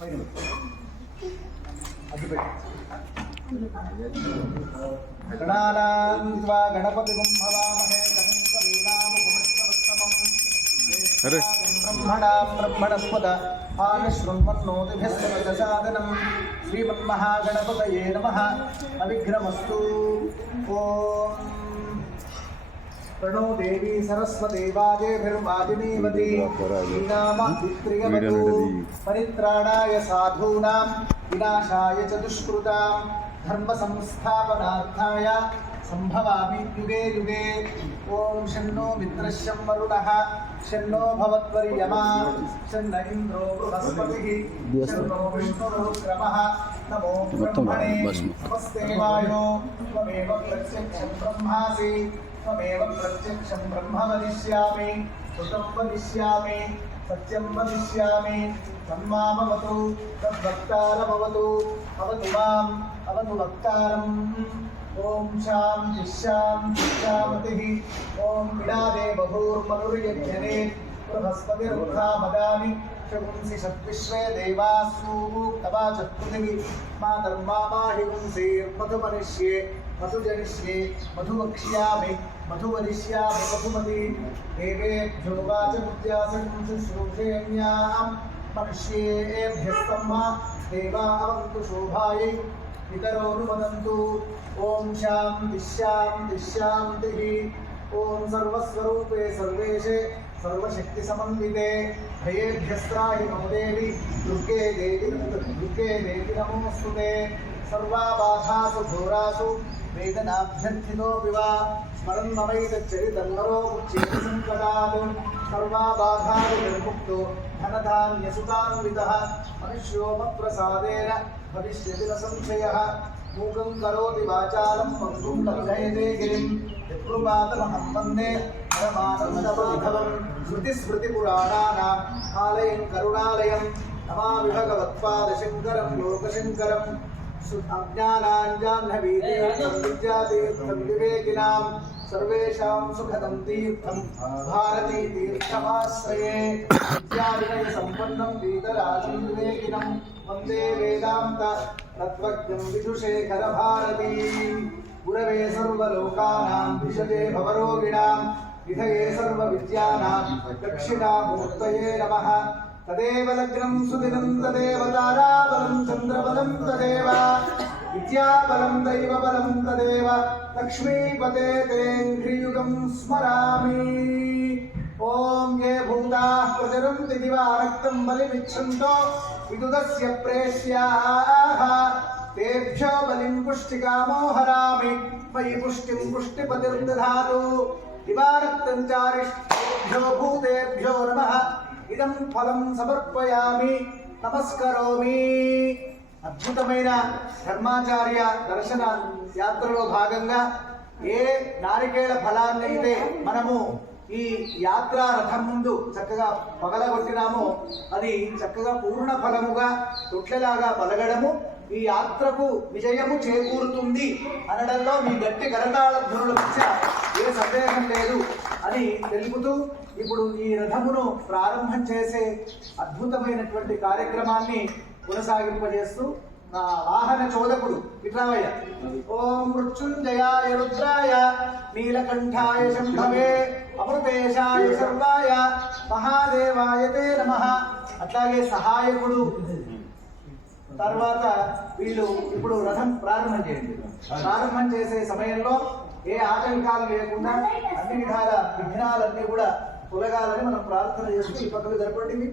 गणपतिं हवामहे कविं कवीनामुपमश्रवस्तमम् ब्रह्मणस्पद आयुष्मन्नोतिभिस्सदसादनं श्रीमन्महागणपतये नमः। अविघ्नमस्तु। ओम प्रणो देवी सरस्वती वाजेभिर्वाजिनीवती ीनामभित्रियवतु परित्राणाय साधूनां विनाशाय च दुष्कृतां धर्मसंस्थापनार्थाय सम्भवामि युगे युगे। ओम शन्नो मित्रश्यं वरुणः शन्नो भवद्वर्यमा शन्न इन्द्रो बृहस्पतिः शन्नो विष्णुरुक्रमः। नमो ब्रह्मणे नमस्ते वायो त्वमेव प्रत्यक्षं ब्रह्मासि त्वमेव प्रत्यक्षं ब्रह्म वदिष्यामि श्रुतं वदिष्यामि सत्यं वदिष्यामि तन्मामवतु तद्वक्तारमवतु अवतु माम् अवतु वक्तारम्। ओम शान्ति शान्ति शान्तिः। ओम पिडादे बभूर्मनुर्यज्ञने बृहस्पतिरुद्धामदानि शकुंसि षट्विश्वे देवासु तवाच पृथिवी मातर्मामाहि पुंसीर्मधुमनिष्ये मधुजनिष्ये मधुवक्ष्यामि मधुवदिष्यामि मधुमती देवेभ्यो वाचमुद्यासं शुश्रूषेण्यां मनुष्येभ्यस्तम्मा देवा अवन्तु शोभायै पितरोऽनुमदन्तु। ओम शान्ति शान्ति शान्तिः। ओम सर्वस्वरूपे सर्वेशे सर्वशक्तिसमन्विते भयेभ्यस्त्राहि नो देवि दुर्गे देवि नमोऽस्तुते। सर्वाबाधासु घोरासु वेदनाभ्यर्थितोऽपि वा स्मरन् ममैतच्चरितन्नरो मुच्येति सङ्कटात्। सर्वाबाधासु निर्मुक्तो धनधान्यसुतान्वितः मनुष्यो मत्प्रसादेन भविष्यति न संशयः। मूकं करोति वाचालं पङ्गुं लङ्घयते गिरिं यत्कृपातमहं वन्दे परमानन्दमाधवं। श्रुतिस्मृतिपुराणानाम् आलयं करुणालयं नमामि भगवत्पादशङ्करं लोकशङ्करं। अज्ञानाञ्जाह्नवीतीर्थं विद्यातीर्थं विवेकिनां सर्वेषां सुखदं तीर्थं भारतीतीर्थमाश्रये। विद्याविनयसम्पन्नं वीतरागं विवेकिनं वन्दे वेदान्त तत्त्वज्ञं विदुषेखरभारती। गुरवे सर्वलोकानां विशदे भवरोगिणां विधये सर्वविद्यानां दक्षिणामूर्तये नमः। तदेव लग्नं सुदिनं तदेव ताराबलं चन्द्रबलं तदेव विद्याबलं दैवबलं तदेव लक्ष्मीपते तेऽङ्घ्रियुगं स्मरामि। ओम ये भूताः प्रचरन्ति दिवा रक्तं बलिमिच्छन्तो विदुदस्य प्रेष्याः तेभ्यो बलिं पुष्टिकामो हरामि मयि पुष्टिं पुष्टिपतिर्दधातु। दिवा रक्तं चारिष्ठेभ्यो भूतेभ्यो नमः इदं फलं समर्पयामि नमस्करोमि। అద్భుతమైన ధర్మాచార్య దర్శన యాత్రలో భాగంగా ఏ నారికేళ ఫలాన్ని అయితే మనము ఈ యాత్రా రథం ముందు చక్కగా పగలగొట్టినామో అది చక్కగా పూర్ణ ఫలముగా తొట్లలాగా పలగడము ఈ యాత్రకు విజయము చేకూరుతుంది అనడంలో మీ గట్టి కరతాళ ధ్వనుల మధ్య ఏ సందేహం లేదు అని తెలుపుతూ ఇప్పుడు ఈ రథమును ప్రారంభం చేసే అద్భుతమైనటువంటి కార్యక్రమాన్ని కొనసాగింపజేస్తూ నా వాహన చోదకుడు విట్రావయ్య. ఓం మృత్యుంజయాయ రుద్రాయ నీలకంఠాయ శంభవే అమృతేశాయ సర్వాయ మహాదేవాయ తే నమః. అట్లాగే సహాయకుడు తర్వాత వీళ్ళు ఇప్పుడు రథం ప్రారంభం చేయండి. ప్రారంభం చేసే సమయంలో ఏ ఆటంకాలు లేకుండా అన్ని విధాల విఘ్నాలన్నీ కూడా తొలగాలని మనం ప్రార్థన చేస్తూ ఈ పక్కకు జరపండి.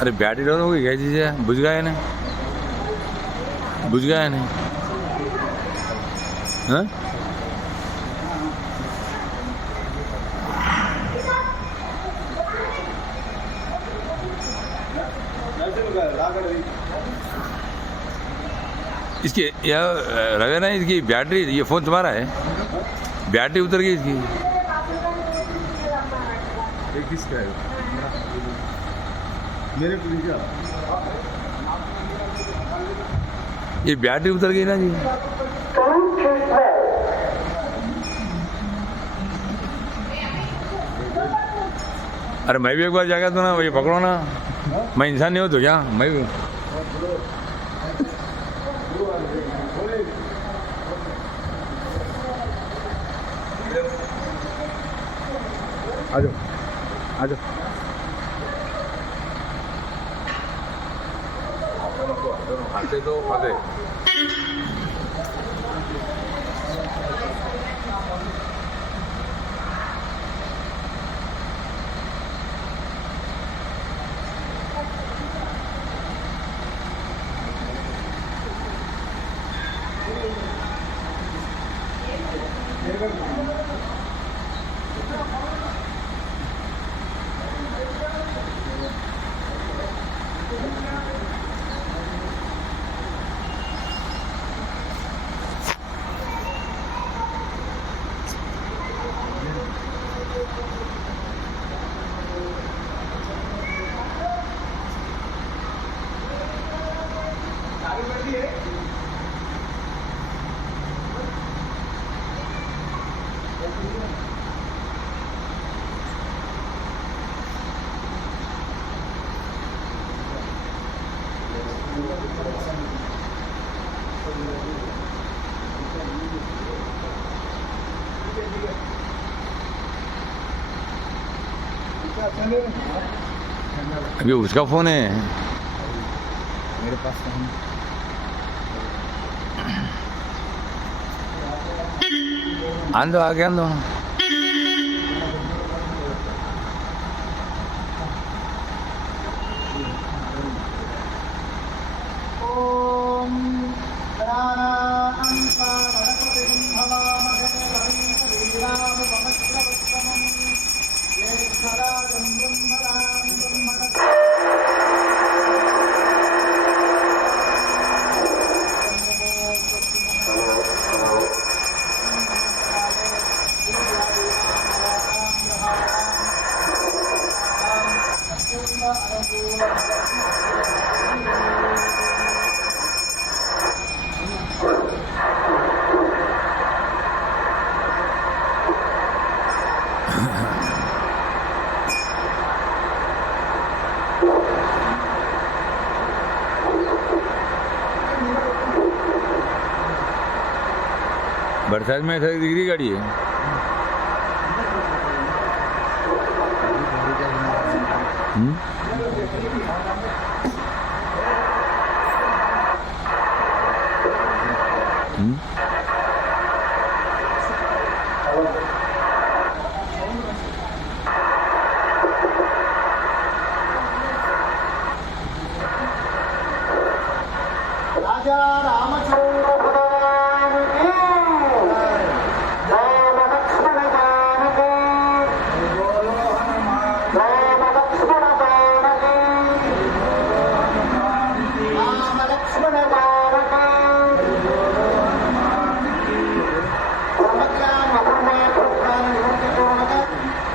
अरे बैटरी डाउन हो गई क्या चीज़ है? बुझ गया नहीं, बुझ गया नहीं। हाँ इसकी या रवे ना इसकी बैटरी, ये फ़ोन तुम्हारा है, बैटरी उतर गई इसकी। किसका है? मेरे पुलिस ये बैटरी उतर गई ना जी। अरे मैं भी एक बार जाएगा तो ना ये पकड़ो ना, मैं इंसान नहीं हूँ तो क्या, मैं भी आ जाओ आ जाओ। खाते तो खाते अभी उसका फोन है मेरे पास तो हम आंदो आगे आंदो ओम गणानां त्वा गणपतिं भवामहे कविं कवीनामुपमश्रवस्तमं ज्येष्ठराजं ब्रह्मणां ब्रह्मणस्पतिं बरसात में ऐसा दिख रही गाड़ी है। राजा रामचंद्र भगवान की राम लक्ष्मण जानकी बोलो हनुमान राम लक्ष्मण जानकी राम लक्ष्मण जानकी समग्र महात्मा भगवान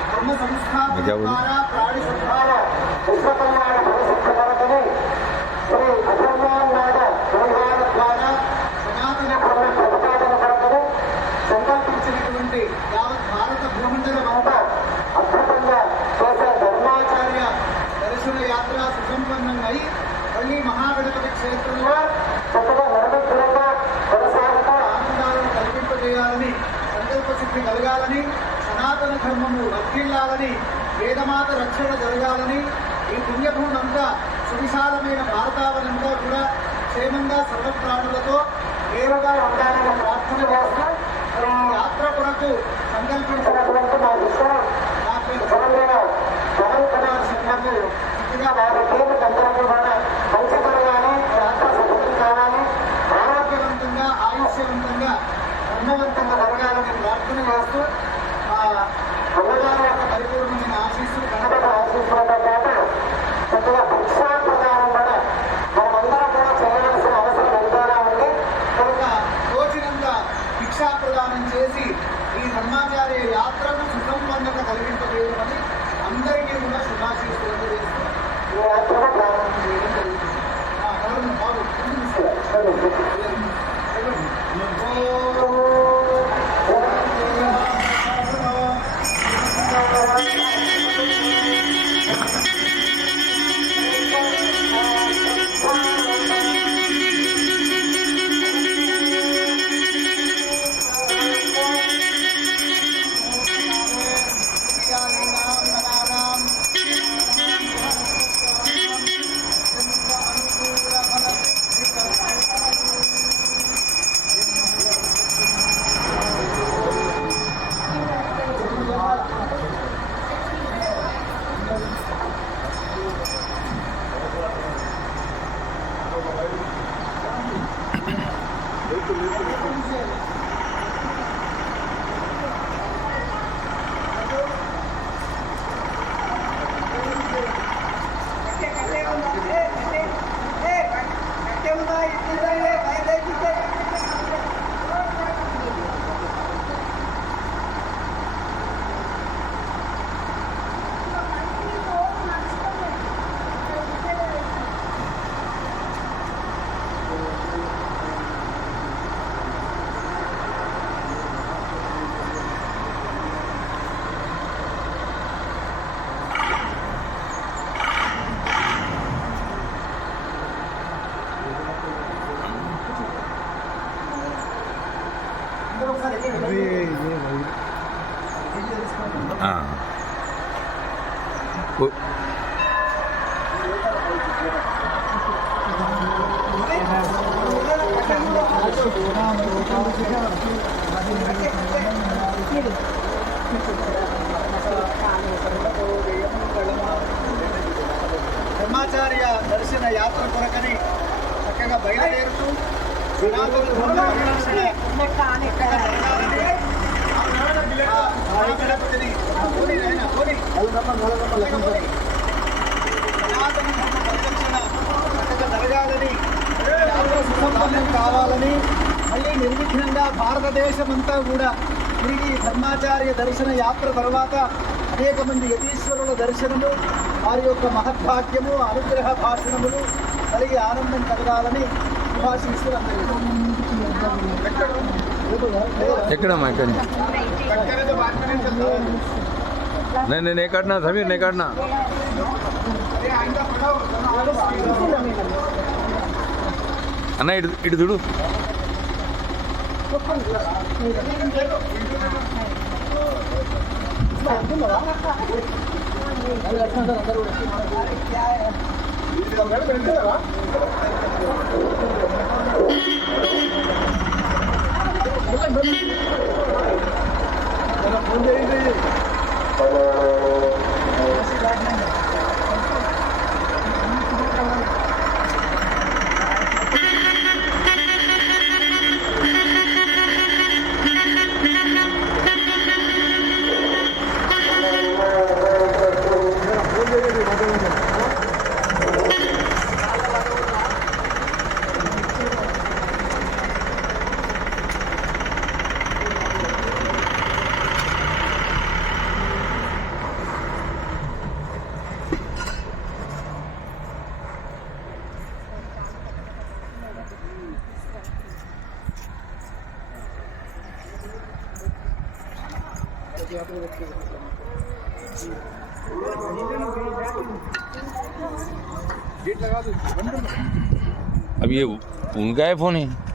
धर्म संस्थान द्वारा प्राणी संभाव विश्व कल्याण भविष्य శ్రీ అసంఖ్యానాథ పరిహార ద్వారా సనాతన ధర్మ ప్రతిపాదన కొరకు సంకల్పించినటువంటి యావత్ భారత భూమండలమంతా అద్భుతంగా చేసే ధర్మాచార్య దర్శన యాత్ర సుసంపన్నంగా అయి మళ్ళీ మహాగణపతి క్షేత్రంలో చక్కగా నిరవధికంగా కొనసాగుతూ ఆనందాలను కల్పింపజేయాలని సంకల్ప సిద్ధి కలగాలని సనాతన ధర్మము వర్ధిల్లాలని వేదమాత రక్షణ జరగాలని ఈ పుణ్యభూమి అంతా సువిశాలమైన భారతావనంలో కూడా క్షేమంగా సర్వప్రాణులతో నేరుగా ఉండాలని ప్రార్థన చేస్తూ ఈ యాత్ర కొరకు సంకల్పించినటువంటి మా విషయం డాక్టర్ జగన్మోహన్ జగన్ కుమార్ సింహకు ఇదిగా వారి టీంకి అందరికీ కూడా మంచి జరగాలి, యాత్ర సఫలం కావాలి, ఆరోగ్యవంతంగా ఆయుష్యవంతంగా ధర్మవంతంగా జరగాలని ప్రార్థన చేస్తూ ఆ అమ్మగారి యొక్క పరిపూర్ణమైన ఆశీస్సులు గణపతి ఆశీస్సులతో పాటు చక్కగా భిక్షా ప్రదానం కూడా మనమందరం కూడా చేయవలసిన అవసరం ఎంతైనా ఉంది కనుక తోచినంత భిక్షా ప్రదానం చేసి ఈ ధర్మాచార్య యాత్రకు సుసంపన్నత కలిగింపజేయమని అందరికీ కూడా శుభాశీస్సులు చేస్తూ ఈ యాత్రను ప్రారంభం చేయడం జరుగుతుంది. బాబు अभी ये भाई हाँ वो- ధర్మాచార్య దర్శన యాత్ర కొరకని చక్కగా బయలుదేరుతూ సనాతన ధర్మ పరిరక్షణ చక్కగా జరగాలని ఆ మహాగణపతిని కోరి నాయన కోరి సనాతన ధర్మ పరిరక్షణ చక్కగా జరగాలని యాత్ర సుసంపన్నం కావాలని మళ్ళీ నిర్విఘ్నంగా భారతదేశం అంతా కూడా తిరిగి ధర్మాచార్య దర్శన యాత్ర తర్వాత అనేక మంది యతీశ్వరుల దర్శనము వారి యొక్క మహద్భాగ్యము అనుగ్రహ భాషణములు కలిగి ఆనందం కలగాలని శుభాశీస్సులు ఎక్కడమ్మా ఎక్కడ నేను ఏ కాడినా సమీర్ నే కాడినా అన్న ఇటు ఇటు చూడు अब ये उनका है फोन है